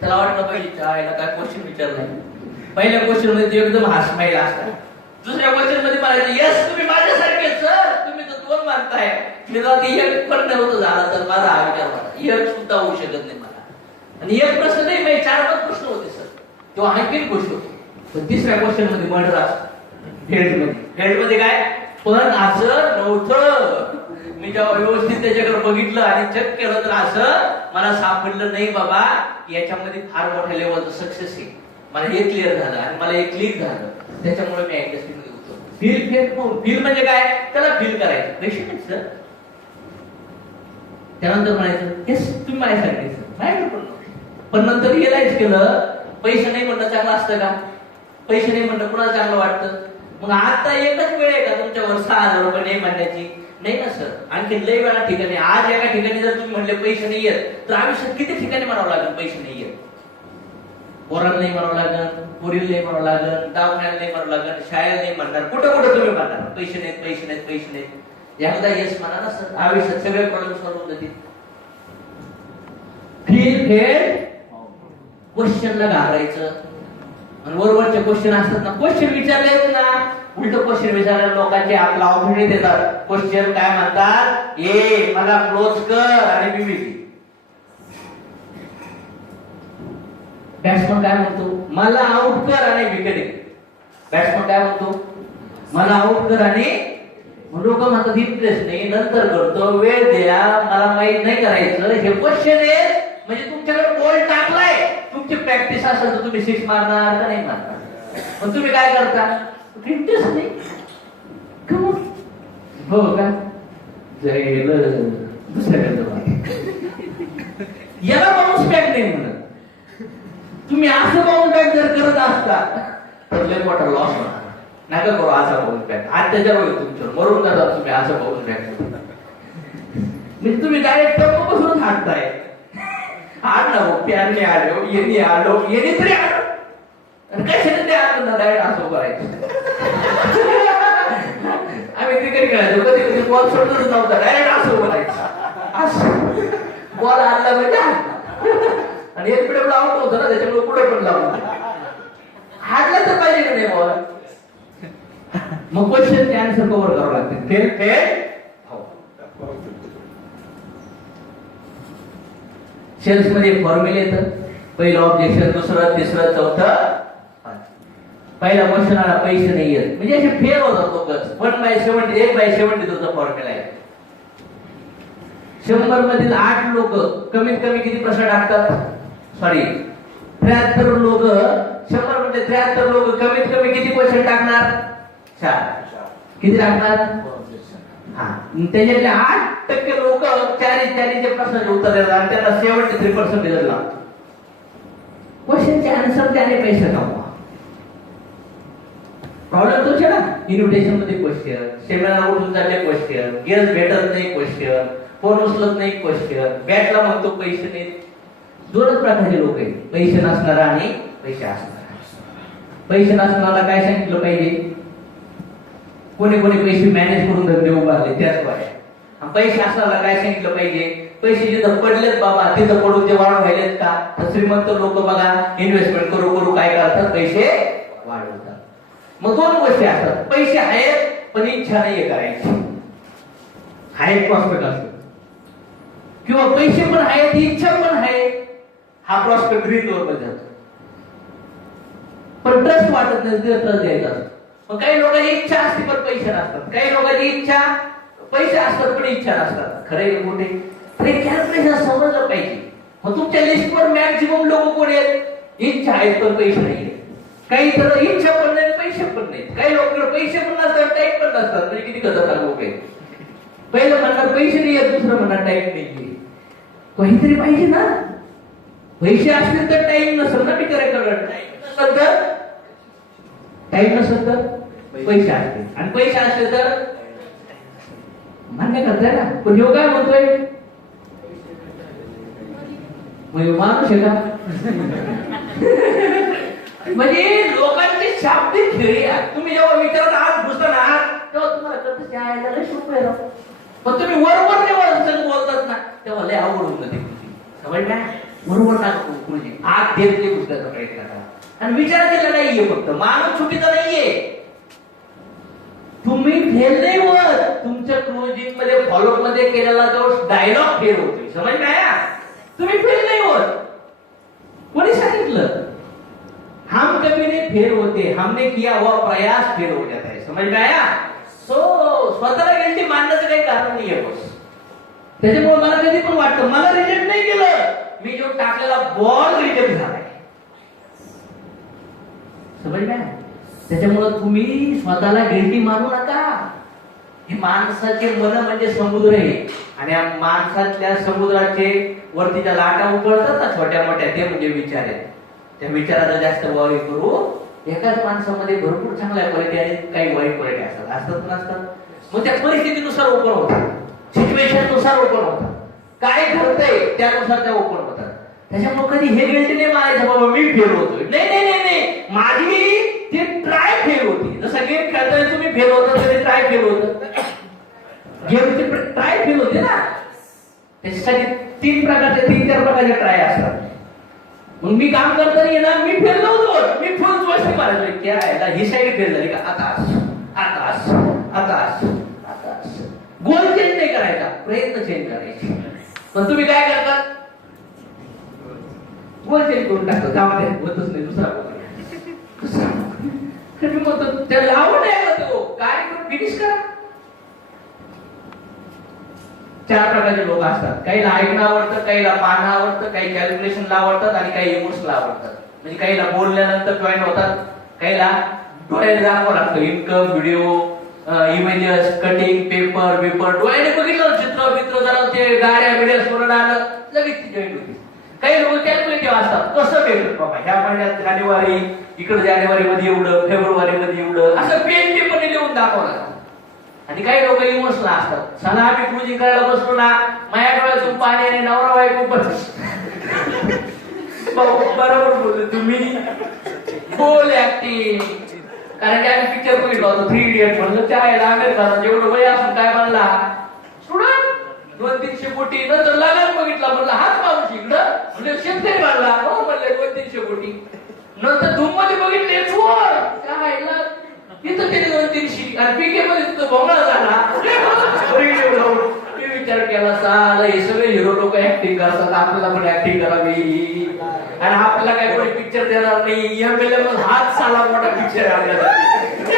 त्याला वाटलं पाहिजे काय क्वेश्चन विचारलाय पहिल्या क्वेश्चन मध्ये एकदम हा स्माइल असतात दुसऱ्या क्वेश्चन मध्ये म्हणायचं यस तुम्ही माझ्यासारखे सर तुम्ही तर 2 मानताय मी एक पण नव्हतं झाला तर माझा हा विचार होता एक सुद्धा होऊ शकत नाही मला आणि एक प्रश्न नाही म्हणजे 4-5 प्रश्न होते सर तेव्हा आणखीन गोष्ट होती पण तिसऱ्या क्वेश्चन मध्ये मर्डर असतो हेल्थ मध्ये काय पण असं नव्हतं मी जेव्हा व्यवस्थित त्याच्याकडे बघितलं आणि चेक केलं तर असं मला सापडलं नाही बाबा याच्यामध्ये फार मोठ्या लेवलचं सक्सेस आहे मला हे क्लिअर झालं आणि मला हे क्लिक झालं त्याच्यामुळे मी इंडस्ट्रीमध्ये होतो फील म्हणजे काय त्याला फील करायचं पेशंट सर त्यानंतर म्हणायचं येस तुम्ही माझ्यासाठी सर पण नंतर रिअलाइज केलं पैसे नाही म्हणणं चांगलं असतं का पैसे नाही म्हणणं कुणाला चांगलं वाटतं मग आता एकच वेळ आहे का तुमच्यावर 6,000 रुपये नाही म्हणण्याची नाही ना सर आणखी लई वेळा ठिकाणी आज एका ठिकाणी जर तुम्ही म्हणले पैसे नाही येत तर आयुष्यात किती ठिकाणी म्हणावं लागेल पैसे नाही येत पोरांना नाही म्हणावं लागेल पोरीला नाही म्हणावं लागेल दवाखान्याला नाही म्हणावं लागेल शाळेला नाही म्हणणार कुठं तुम्ही म्हणणार पैसे नाहीत एकदा येस म्हणा ना सर आयुष्यात सगळे प्रॉब्लेम सॉल्व्ह होऊन जातील फील फेड क्वेश्चनला घाबरायचं आणि वरवरचे क्वेश्चन असतात ना क्वेश्चन विचारले ना उलट क्वेश्चन विचारल्या लोकांचे आपला ऑपॉर्च्युनिटी देतात क्वेश्चन काय म्हणतात ए मला क्लोज कर आणि बीबी बॅट्समन काय म्हणतो मला आउट कर आणि विकेट बॅट्समन काय म्हणतो मला आउट कर आणि लोक म्हणतात इंटरेस्ट नाही नंतर करतो वेळ द्या मला माहित नाही करायचं हे क्वेश्चन आहे म्हणजे तुमच्याकडे बॉल टाकलाय तुमची प्रॅक्टिस असेल तर तुम्ही 6 मारणार का नाही मारणार पण तुम्ही काय करता इंटरेस्ट नाही हो का याला बाउन्स बॅक नाही म्हणत तुम्ही असं बाउन्स बॅक जर करत असता तर लय मोठा लॉस होणार. नका करू असा पाऊस बॅग. अत्याचार होईल तुमच्यावर, मरून जाता तुम्ही असं पाऊस बॅग. म्हणजे तुम्ही डायरेक्ट टप्पापासूनच हाणताय. हाड ना हो, प्यारने आलो, येणे तरी आलो. आणि कशाने ते आलो ना डायरेक्ट असं करायचं. आम्ही क्रिकेट खेळायचो, कधी कधी बॉल सोडतच नव्हता, डायरेक्ट असं करायचं. असं बॉल आणला म्हणजे आणि एक पिढे आउट होतं ना, त्याच्यामुळे पुढे पण लावून हाडला तर पाहिजे का नाही बॉल. मग क्वेश्चनचे आन्सर कव्हर करावं लागते. फेल फेल सेल्स मध्ये फॉर्म्युले येतं. पहिलं ऑब्जेक्शन, दुसरं, तिसरं, चौथं. पहिला क्वेश्चन आला पैसे नाही येत, म्हणजे असे फेल होतात लोकच. 1/70, 1/70 तुझा फॉर्म्युला आहे. 100 मधील 8 लोक कमीत कमी किती प्रश्न टाकतात? सॉरी 73 लोक, 100 मध्ये 73 लोक कमीत कमी किती क्वेश्चन टाकणार? 4. किती टाकणार? हा, त्याच्यातले 8% लोक चारी प्रश्नाचे उत्तर देतात आणि त्यांना 73% रिझल्ट लागतो. क्वेश्चनचे आन्सर त्याने पैसे कमवा. प्रॉब्लेम तोच आहे ना. इन्व्हिटेशन मध्ये क्वेश्चन, सेमिनार उठून चालले क्वेश्चन, गेस्ट भेटत नाही क्वेश्चन, फोन उचलत नाही क्वेश्चन, बॅटला म्हणतो पैसे नाहीत. दोनच प्रकारचे लोक आहेत, पैसे नसणारा आणि पैसे असणारा. पैसे नसणारा काय सांगितलं पाहिजे? कोणी कोणी पैसे मॅनेज करून धंदे उभारले त्याच वाया. पैसे असणारा काय सांगितलं पाहिजे? पैसे जिथं पडलेत बाबा तिथं पडून ते वाढ व्हायलेत का? तर श्रीमंत लोक बघा इन्व्हेस्टमेंट करू करू काय करतात? पैसे वाढवतात. मग दोन गोष्टी असतात, पैसे आहेत पण इच्छा नाहीये करायची, हा एक प्रॉस्पेक्ट असतो. किंवा पैसे पण आहेत, इच्छा पण आहे, हा प्रॉस्पेक्ट ग्रीन वर मध्ये जातो. पण ट्रस्ट वाटत नाही, ट्रस्ट द्यायचा असतो. मग काही लोकांची इच्छा असते पण पैसे नसतात, काही लोकांची इच्छा पैसे असतात पण इच्छा नसतात. खरे मोठे तर कॅल्क्युलेशन समजलं पाहिजे. मग तुमच्या लिस्टवर मॅक्सिमम लोक कोण आहेत? इच्छा आहेत पण पैसे नाही. काही तर इच्छा पण नाही, पैसे पण नाही. काही लोकांकडे पैसे पण नसतात, टाईम पण नसतात. म्हणजे किती खतरनाक लोक आहेत. पहिलं म्हणणार पैसे नाही आहेत, दुसरं म्हणणार टाईम नाही. काहीतरी पाहिजे ना. पैसे असतील तर टाईम नसेल ना, मी करायचं. टाईम नसेल तर पैसे असतील, आणि पैसे असले तर मान्य करताय ना. पण ह्यो काय म्हणतोय? माणूस आहे का? म्हणजे लोकांची शाब्दिक खेळी आहे. तुम्ही जेव्हा विचारात आत घुसता ना तेव्हा तुम्हाला कळतं शाळेला लय सोपं आहे. पण तुम्ही वरवर जेव्हा बोलतात ना तेव्हा लय अवघड होऊन जाते. समजलं? बरोबर ना. आत घेतले घुसण्याचा प्रयत्न करा आणि विचार केला नाहीये. फक्त माणूस चुकीचा नाहीये. तुम्ही फेल नाही होत. तुमच्या क्लोजिंग मध्ये फॉलोअप मध्ये केलेला जो डायलॉग फेल होतोय. समजलं काय? तुम्ही फेल नाही होत. कोणी सांगितलं? हम कभी नहीं फेल होते, हमने किया हुआ प्रयास फेल हो जाता है. समझ में आया? स्वतःला गिल्टी मानण्याचं काही कारण नाहीये बस. त्याच्यामुळे मला कधी पण वाटतं मला रिजेक्ट नाही केलं, मी जो टाकलेला बॉल रिजेक्ट झालाय. समज में? त्याच्यामुळे तुम्ही स्वतःला गिल्टी मानू नका. हे माणसाचे मन म्हणजे समुद्र आहे आणि या माणसातल्या समुद्राचे वरतीच्या लाटा उकळतात ना छोट्या मोठ्या, ते म्हणजे विचार आहेत. त्या विचाराचा जास्त वापर करू. एकाच माणसामध्ये भरपूर चांगल्या क्वालिटी आणि काही वाईट क्वालिटी असतात नसतात. मग त्या परिस्थितीनुसार ओपन होतात, सिच्युएशन नुसार ओपन होतात, काय घडतंय त्यानुसार त्या ओपन होतात. त्याच्यामुळे कधी हे गिल्टी नाही मारायचं बाबा मी फेल होतोय. नाही नाही नाही नाही, माझी ती ट्राय फेल होती. जसं गेम खेळताना तुम्ही फेल होता तरी ट्राय फेल होत. गेमची ट्राय फेल होते ना. त्याच्यासाठी 3-4 प्रकारचे ट्राय असतात. मग मी काम करताना येणार मी फेल नव्हतो, मी फुल गोष्टी मारायचो. क्या आहे ही साईड फेल झाली का आताच गोल चेंज नाही करायचा, प्रयत्न चेंज करायचे. पण तुम्ही काय करतात? गोल चेंज करून टाकतो. त्यामध्ये होतच नाही, दुसरा मी म्हणतो त्याला आवड आहे तो काय फिनिश करा. 4 प्रकारचे लोक असतात. काहीला ऐकणं आवडतं, काहीला पाहणं आवडतं, काही कॅल्क्युलेशनला आवडतात आणि काही इमोशनला आवडतात. म्हणजे काहीला बोलल्यानंतर जॉईन होतात, काहीला डोळ्याने दाखवावं लागतं. Income, video, images, cutting, paper डोळ्याने बघितलं चित्र जरा ते गाड्या व्हिडिओ सोडून आलं लगेच ती जॉईन होती. काही लोक कॅल्क्युलेटिव्ह असतात. कसं भेटत बाबा ह्या महिन्यात जानेवारी, इकडे जानेवारी मध्ये एवढं, फेब्रुवारी मध्ये एवढं, असं पेनपणे लिहून दाखवलं. आणि काही लोक इमोशनल असतात. चला आम्ही क्रुझिंग करायला बसलो ना, माझ्या डोळ्यातून पाणी आणि नवरा बायको बरोबर बोलले तुम्ही. बोल ऍक्टिंग. कारण की आम्ही पिक्चर बघितला होता 3 इडियट म्हणलं त्या अमेरिका जेवढं वय असून काय म्हणला स्टुडंट 200-300 कोटी. नंतर लागत बघितला म्हणलं हाच माणूस इकडं म्हणजे शेतकरी मारला हो म्हणले 200-300 कोटी. नंतर धूम मध्ये बघितले चोर काय तिथं त्याने 200-300 आणि पीके मध्ये तिथं भोंगळा झाला. मी विचार केला साला हे सगळे हिरो लोक ऍक्टिंग करतात, आपल्याला पण ऍक्टिंग करावी आणि आपल्याला काय कोणी पिक्चर देणार नाही. एमएलए मग हाच साला मोठा पिक्चर आहे आपल्यासाठी.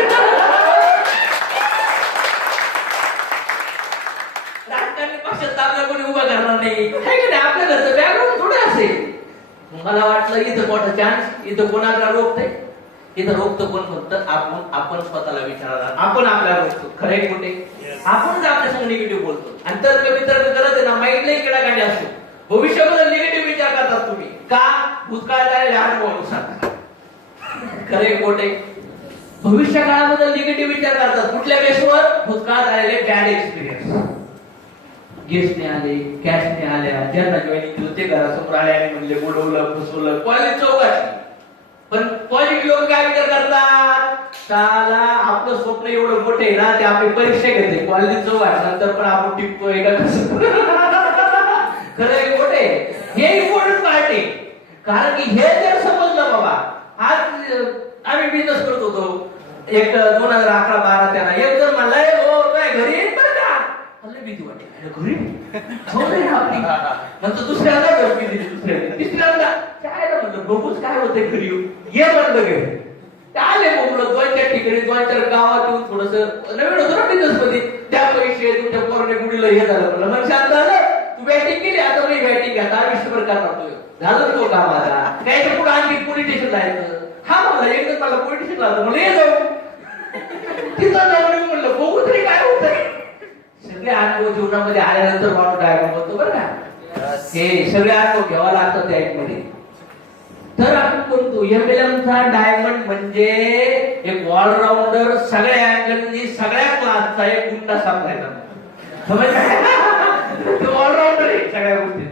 राजकारणी पक्षात आपल्याला कोणी उभा करणार नाही. आपल्या घरचं बॅकग्राऊंड थोडे असेल. मला वाटलं इथं मोठा चान्स, इथं कोणाला रोखत आहे, इथं रोखतो कोण फक्त आपण स्वतःला विचारायला. आपण आपल्याला रोखतो खरे कुठे आपणच आपल्या संग निगेटिव्ह बोलतो. आणि तर्क वितर्क करत आहे ना, माइंडलाही किडाकांडी असतो. भविष्याबद्दल निगेटिव्ह विचार करतात तुम्ही का? भूतकाळात आलेले अनुभव खरे खोटे. भविष्य काळाबद्दल निगेटिव्ह विचार करतात कुठल्या बेसवर? भूतकाळात आलेले बॅड एक्सपिरियन्स. गेस्टने आले, कॅशने आल्या, ज्यांना जॉईनिंग केलं ते घरासमोर आले आणि म्हणले बोलवलं फसवलं, कॉलेज चौकाची. पण पॉझिटिव्ह लोक काय विचार करतात? साला आपलं स्वप्न एवढं मोठं आहे ना, ते आपली परीक्षा घेते कॉलेज चौकात, नंतर पण आपण टिकतोय का कसं. खरं खोटे हे इम्पॉर्टंट पार्ट आहे. कारण की हे जर समजलं बाबा, आज आम्ही बिझनेस करत होतो एक 2011-12 त्याला एक जर म्हणलाय हो काय घरी येईल बरं का, मला भीती वाटते घरी नंतर दुसऱ्यांदा गर्दी दिली, दुसऱ्यांदा तिसऱ्यांदा काय म्हणलं बघूच काय होतंय घरी ये म्हणलं घरी. आले बोललो 2-4 ठिकाणी 2-4 गावात येऊन थोडस नवीन होतं ना बिझनेस मध्ये, त्या पैसे तुमच्या पोराने गुडीला हे झालं म्हणलं मग शांत झालं. तू बॅटिंग केली आता मी बॅटिंग घ्या आयुष्यभर करणार झालं तो कामाला. त्याच्या पुढे आणखी पोलीस स्टेशनला यायचं. हा मला एकच मला पोलीस स्टेशनला आलं म्हणलं ये जाऊ तिथं जाऊन म्हणलं बघू तरी काय होतंय. सगळे अनुभव जीवनामध्ये आल्यानंतर माणूस डायमंड होतो बरं का. हे सगळे अनुभव घ्यावा लागतात त्या मध्ये. तर आपण म्हणतो एमएलएमचा डायमंड म्हणजे एक ऑलराऊंडर, सगळ्या अँगलनी सगळ्या क्लासचा एक गुंडा सापडायचा. समजलं? ऑलराऊंडर आहे सगळ्या गोष्टीत.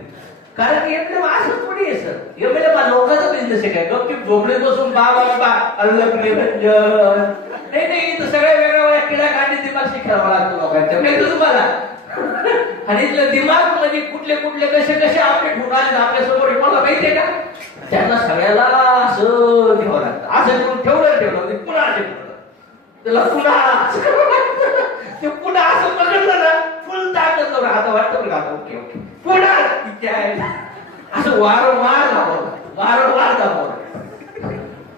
कारण की एमएलएम असं थोडी आहे सर. एमएलएम हा लोकांचा बिझनेस आहे काय गपचूप झोपडे बसून बाबा अल्लग निरंजन नाही. इथं सगळ्या वेगळ्या किडा काढी दिमाग शिकायला लागतो लोकांच्या माहिती तुम्हाला. आणि इथलं दिमाग म्हणजे कुठले कुठले कसे कसे अपडेट होऊन आले आपल्या समोर मला माहितीये का. त्यांना सगळ्याला असं घ्यावं लागतं. असं करून ठेवलं पुन्हा त्याला पुन्हा ते पुन्हा असं पकडलं ना फुल ताकद आता वाटतं का ओके ओके पुन्हा असं वारंवार दाबवलं.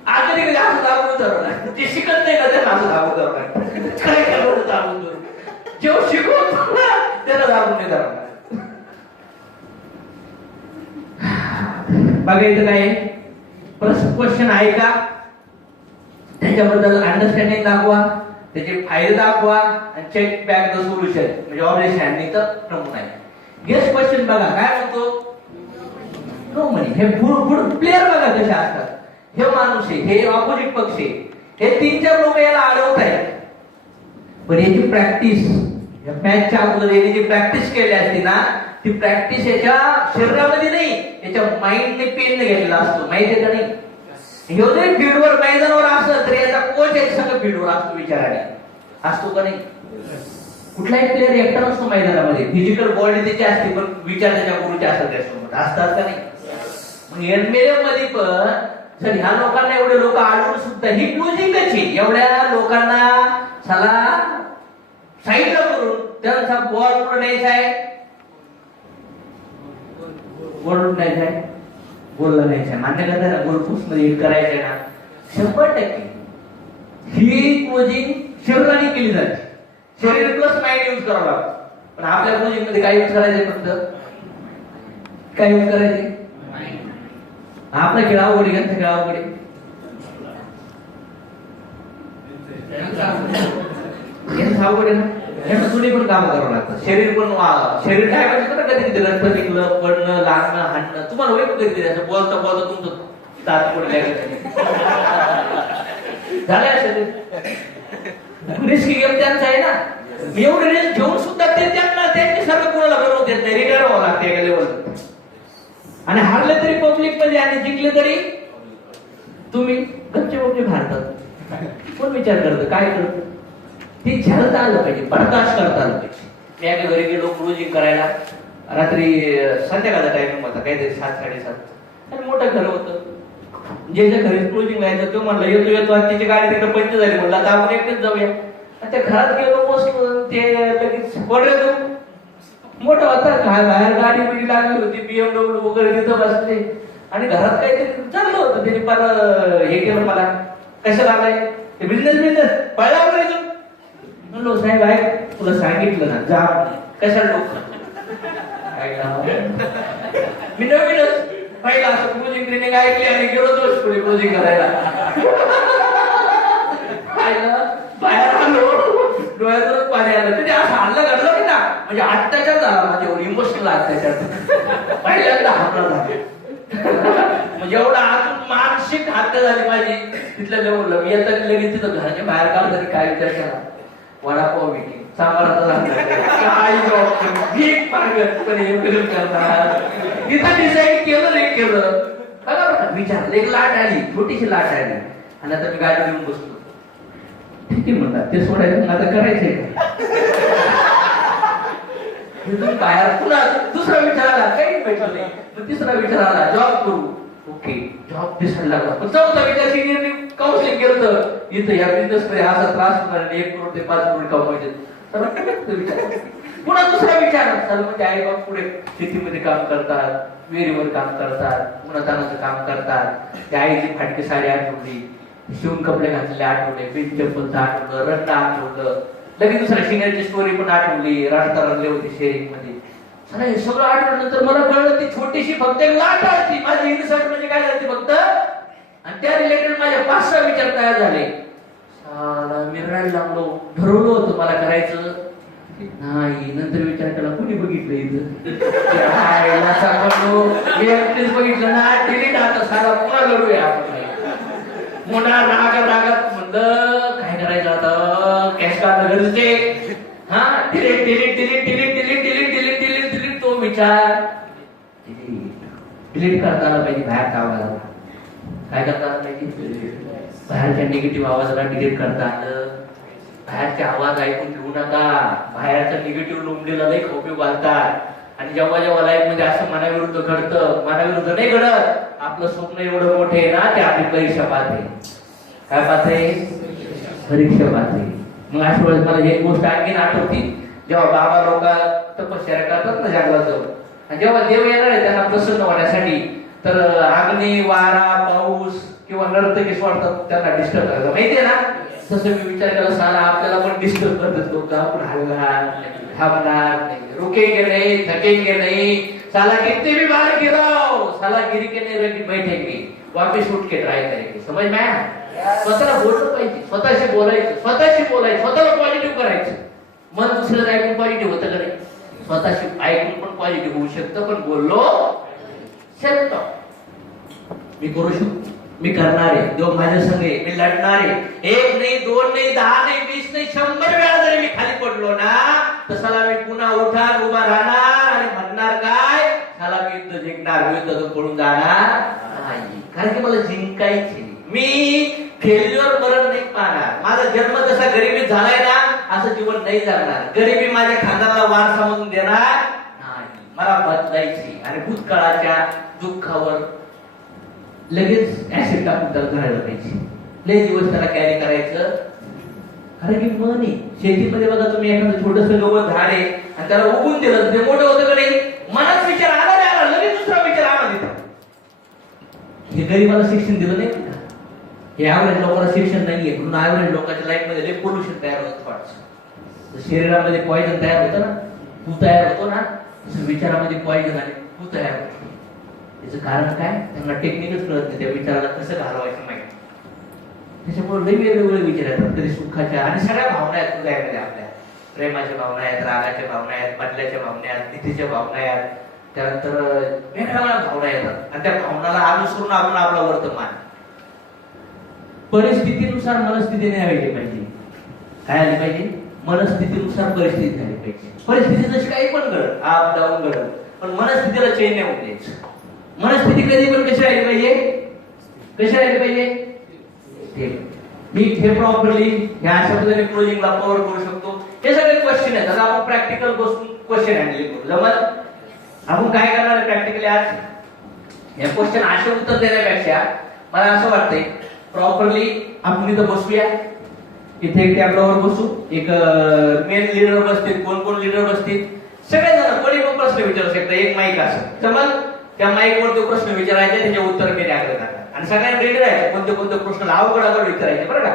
आता कधी असं दाबून धरलं ते शिकत नाही ना त्याला असं दाबून धरलं. काय केलं दाबून धरून जेव्हा शिकवतो ना त्याला दाबून नाही धरणार. बघा इथं काय क्वेश्चन आहे का, त्याच्याबद्दल अंडरस्टँडिंग दाखवा, त्याचे फायदे दाखवा आणि चेक बॅक द सोल्युशन म्हणजे ऑब्जेक्शन हँडलिंगचा नमुना आहे. गेस्ट क्वेश्चन बघा काय म्हणतो. नो मनी हे प्लेअर बघा कसे असतात. हे माणूस आहे, हे ऑपोजिट पक्ष आहे, हे 3-4 लोक याला अडवत आहेत. पण याची प्रॅक्टिस मॅचच्या अगोदर याने जी प्रॅक्टिस केली असते ना ती प्रॅक्टिस याच्या शरीरामध्ये नाही याच्या माइंडने पेनने घेतलेला असतो. माहिती आहे का नाही. ह्यो जरी फील्डवर मैदानावर असत तर याचा कोच याच्या सगळं फील्डवर असतो विचाराने असतो का नाही. कुठलाही प्लेअर एकटा नसतो मैदानामध्ये. फिजिकल बॉडी त्याची असते पण विचार त्याच्या गुरुचे असतात त्यासोबत असतात का नाही. मग एमएलएम मध्ये पण जर ह्या लोकांना एवढे लोक आढळून सुद्धा ही क्लोजिंगच आहे. एवढ्या लोकांना चला साईडला करून त्यांचा बॉल कुठं न्यायचा आहे बोलून न्यायचा आहे बोललं न्यायचं आहे. मान्य करताय ना गोलपोस्ट मध्ये हिट करायचंय ना 100% ही क्लोजिंग शरीराने केली जाते. शरीर प्लस माइंड यूज करावं लागतं. पण आपल्या क्लोजिंग मध्ये काय यूज करायचंय फक्त काय यूज करायचे आपला खेळ अवघड आहे. खेळ अवघड आहे. अवघड आहे ना ह्यांना दोन्ही पण काम करावं लागतं. शरीर पण शरीर काय म्हणजे ना कधी कधी रक्त निघलं, पडणं, लागणं, हाणणं तुम्हाला होईल कधी असं बोलता बोलता तुमचं दात पडल्या झालं शरीर रिस्की गेम त्यांचा आहे ना. एवढे रिस्क घेऊन सुद्धा ते त्यांना त्यांची सर्व कोणाला बरोबर देत नाही. रिटायर व्हावं लागते एका लेवल. आणि हारले तरी पब्लिक मध्ये आणि जिंकले तरी तुम्ही गच्चे वगैरे भारतात. कोण विचार करतं काय करतं ते झेलता आलं पाहिजे, बर्दाश्त करता आलं पाहिजे. मी एका घरी गेलो क्रुझिंग करायला. रात्री संध्याकाळचा टायमिंग होता काहीतरी 7-7:30 आणि मोठं घर होतं. ज्याच्या घरी क्रुझिंग जायचं तो म्हणला येतो येतो आणि त्याची गाडी तिकडे पंच झाली. म्हणलं आता आपण एकटेच जाऊया. आणि त्या घरात गेलो बसलो. ते लगेच ऑर्डर मोठा होता बाहेर गाडी बिडी लागली होती. BMW वगैरे तिथं बसले आणि घरात काहीतरी चाललं होतं. त्याने फार हे केलं मला. कशाला आलाय ते बिझनेस पळला वगैरे तू. म्हणलो साहेब आहे तुला सांगितलं ना जा. कशाला डोकं मी नवीनच पहिला असं क्रुझिंग ट्रेनिंग ऐकली आणि गेलो जोश पुढे क्रुझिंग करायला. बाहेर आलो डोळ्यातूनच पाणी आलं. ते असं हल्ला घडलं की ना म्हणजे अत्याचार झाला माझ्यावर. इमोशनल अत्याचार पहिल्यांदा हमला झाला. म्हणजे एवढा आतून मानसिक हत्या झाली माझी तिथल्या लेवलला. मी आता लगेच तिथं घराच्या बाहेर काढ तरी काय विचार केला वडापाव विकी सांबाराचा काय भीक मागत पण हे करणार. तिथं डिसाईड केलं विचार. एक लाट आली छोटीशी लाट आली आणि आता मी गाडी घेऊन बसलो. ठीक आहे म्हणतात ते सोडायचं आता करायचंय बाहेर. पुन्हा दुसरा विचार आला काही भेटलं नाही. मग तिसरा विचार आला जॉब करू. ओके जॉब दिसायला लागला. पण चौथा विचार सिनियरने काउन्सिलिंग केलं इथं या बिझनेस मध्ये असा त्रास होणार 1 करोड ते 5 करोड कमवायचे. पुन्हा दुसरा विचार चालू म्हणजे आई बाप पुढे शेतीमध्ये काम करतात, विहिरीवर काम करतात, उन्हातानाचं काम करतात. त्या आईची फाटकी साडी आठवली, शिवून कपडे घातलेले आठवले, बिन चप्पलचं आठवलं, रट्टा आठवलं. लगेच दुसऱ्या सिनियरची स्टोरी पण आठवली. रस्ता रडले होते शेअरिंग मध्ये. हे सगळं आठवल्यानंतर मला कळलं ती छोटीशी फक्त एक लाट आली. माझी इन्सर्ट म्हणजे काय झाली फक्त. आणि त्या रिलेटेड माझ्या 5-6 विचार तयार झाले. मी रडायला लागलो. ठरवलं होतं मला करायचं नाही. नंतर विचार केला कोणी बघितलं इथं बघितलं ना डिलीट. आता सारा पुन्हा लढूया आपण. मोठा रागात म्हणलं काय करायचं आता कॅश काढणं गरजेचे. हा delete delete delete delete delete delete delete delete delete. तो विचार डिलीट करता आला पाहिजे. बाहेरच्या आवाजाला काय करता आलं पाहिजे. बाहेरच्या निगेटिव्ह आवाजाला डिलीट करता आलं. बाहेरचे आवाज ऐकून घेऊ नका. बाहेरच्या निगेटिव्ह लोंबलेला लई उपयोग घालतात. आणि जेव्हा लाईफ मध्ये असं मनाविरुद्ध घडतं, मनाविरुद्ध नाही घडत. आपलं स्वप्न एवढं मोठे आहे ना ते आपली परीक्षा पाहते. काय पाहते परीक्षा पाहते. मग अशा वेळेस मला एक गोष्ट आणखीन आठवती. जेव्हा बाबा लोक तपश्चर्या करतात ना जंगलात जाऊन आणि जेव्हा देव येणार आहे त्यांना प्रसन्न होण्यासाठी तर अग्नी, वारा, पाऊस किंवा नर्तकी सोडतात त्यांना डिस्टर्ब करायचं माहितीये ना. तसं मी विचार केला साला आपल्याला पण डिस्टर्ब करतात लोक. आपण हलणार थांबणार नाही, रुकेंगे नहीं, थकेंगे नहीं. साला कितने भी बार गिराओ साला गिरी के नहीं रखी बैठेंगे वापिस उठ के ट्राय करेंगे. समझ में आया. स्वतःला बोललं पाहिजे, स्वतःशी बोलायचं, स्वतःला पॉझिटिव्ह करायचं. मन दुसऱ्याचं ऐकून पॉझिटिव्ह होतं का नाही. स्वतःशी ऐकून पण पॉझिटिव्ह होऊ शकतं. पण बोललो सेल्फ टॉक मी करू शकतो. मी करणार आहे. देव माझ्या संगे मी लढणार आहे. 1 नाही 2 नाही 10 नाही 20 नाही 100 वेळा जरी मी खाली पडलो ना तसाला मी पुन्हा उठार उभा राहणार आणि म्हणणार काय साला मी युद्ध जिंकणार. युद्ध पडून जाणार नाही. कारण की मला जिंकायचे. मी फेल्युअर मरण नाही पाहणार. माझा जन्म जसा गरिबीत झालाय ना असं जीवन नाही जगणार. गरिबी माझ्या खानदानाला वारसा म्हणून देणार नाही. मला बदलायची. आणि भूतकाळाच्या दुःखावर लगेच ऍसिड टाकून त्याला धरायला पाहिजे. लय दिवस त्याला कॅरी करायचं. कारण की मन आहे. शेतीमध्ये बघा तुम्ही एखादं छोटस गवत झाड आहे आणि त्याला उगून दिलं ते मोठं होतं का नाही. मनात विचार आला नाही आला लगेच दुसरा विचार आला तिथं. हे गरीबाला शिक्षण दिलं नाही का. हे ऍव्हरेज लोकांना शिक्षण नाहीये म्हणून ऍव्हरेज लोकांच्या लाईफ मध्ये लय पोल्युशन तयार होतं. थॉट्स शरीरामध्ये पॉइझन तयार होतं ना. तू तयार होतो ना तसं विचारामध्ये पॉइझन आणि तू तयार होतो. त्याचं कारण काय त्यांना टेक्निकच कळत नाही. त्या विचाराला कसं घालवायचं माहिती. त्याच्यामुळे लई वेगवेगळे विचार येतात. कधी सुखाच्या आणि सगळ्या भावना आहेत हृदयामध्ये आपल्या. प्रेमाच्या भावना आहेत, रागाच्या भावना आहेत, बदल्याच्या भावना आहेत, भीतीच्या भावना आहेत, त्यानंतर वेगवेगळ्या भावना येतात आणि त्या भावनाला अनुसरून आपण आपलं वर्तमान परिस्थितीनुसार मनस्थिती नाही व्हायची पाहिजे. काय आली पाहिजे? मनस्थितीनुसार परिस्थिती झाली पाहिजे. परिस्थिती जशी काही पण घडत, आप डाऊन घडत, पण मनस्थितीला चेंज नाही होत द्यायचं. मनस्थिती कधी पण कशी राहिली पाहिजे? कशी राहिली पाहिजे? मी हे प्रॉपरली ह्या अशा पद्धतीने क्लोजिंगला कव्हर करू शकतो. हे सगळे क्वेश्चन आहेत. आता आपण प्रॅक्टिकल बसून क्वेश्चन हँडलिंग करू. जमत? आपण काय करणार आहे प्रॅक्टिकली आज? या क्वेश्चन असे उत्तर देण्यापेक्षा मला असं वाटतंय प्रॉपरली आपण इथं बसूया. इथे एक टॅबलावर बसू. एक मेन लीडर बसतील. कोण कोण लीडर बसतील? सगळेजण कोणी पण प्रश्न विचारू शकता. एक माईक असं समज त्या माईक वर तो प्रश्न विचारायचे, त्याचे उत्तर मी द्यायला लागणार आणि सगळ्यांना रेडी राहायचं. कोणते कोणते प्रश्न अवघड विचारायचे बरं का.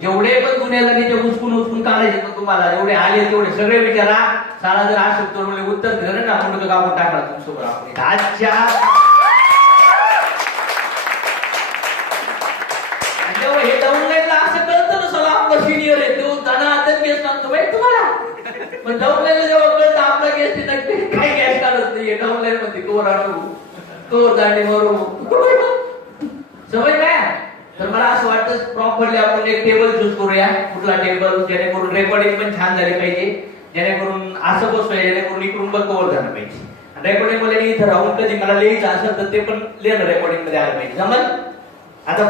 जेवढे पण दुनियादारी ते उचकून काढायचे तर तुम्हाला जेवढे आले तेवढे सगळे विचारा. सारा जर अशोक उत्तर दिलं ना आपण कापून टाकणार तुमच्यासोबत आपण आजच्या. जेव्हा हे डाऊनलाईनला असं कळतं ना सगळं आपला सिनियर आहे तो त्यांना आता केस सांगतो माहिती तुम्हाला. पण डाऊनलाईनला जेव्हा कळतं आपला केस नक्की काय गॅस काढत नाही. डाऊनलाईन मध्ये कोर आणू कोर दांडी मारू सवय काय. तर मला असं वाटतं प्रॉपरली आपण एक टेबल चूज करूया. कुठला टेबल जेणेकरून रेकॉर्डिंग पण छान झाली पाहिजे. जेणेकरून असं बसूया जेणेकरून इकडून पण कव्हर झालं पाहिजे. रेकॉर्डिंग मध्ये इथं राहून कधी मला लिहायचं असेल तर ते पण लिहिणं रेकॉर्डिंग मध्ये आलं पाहिजे. जमल? आता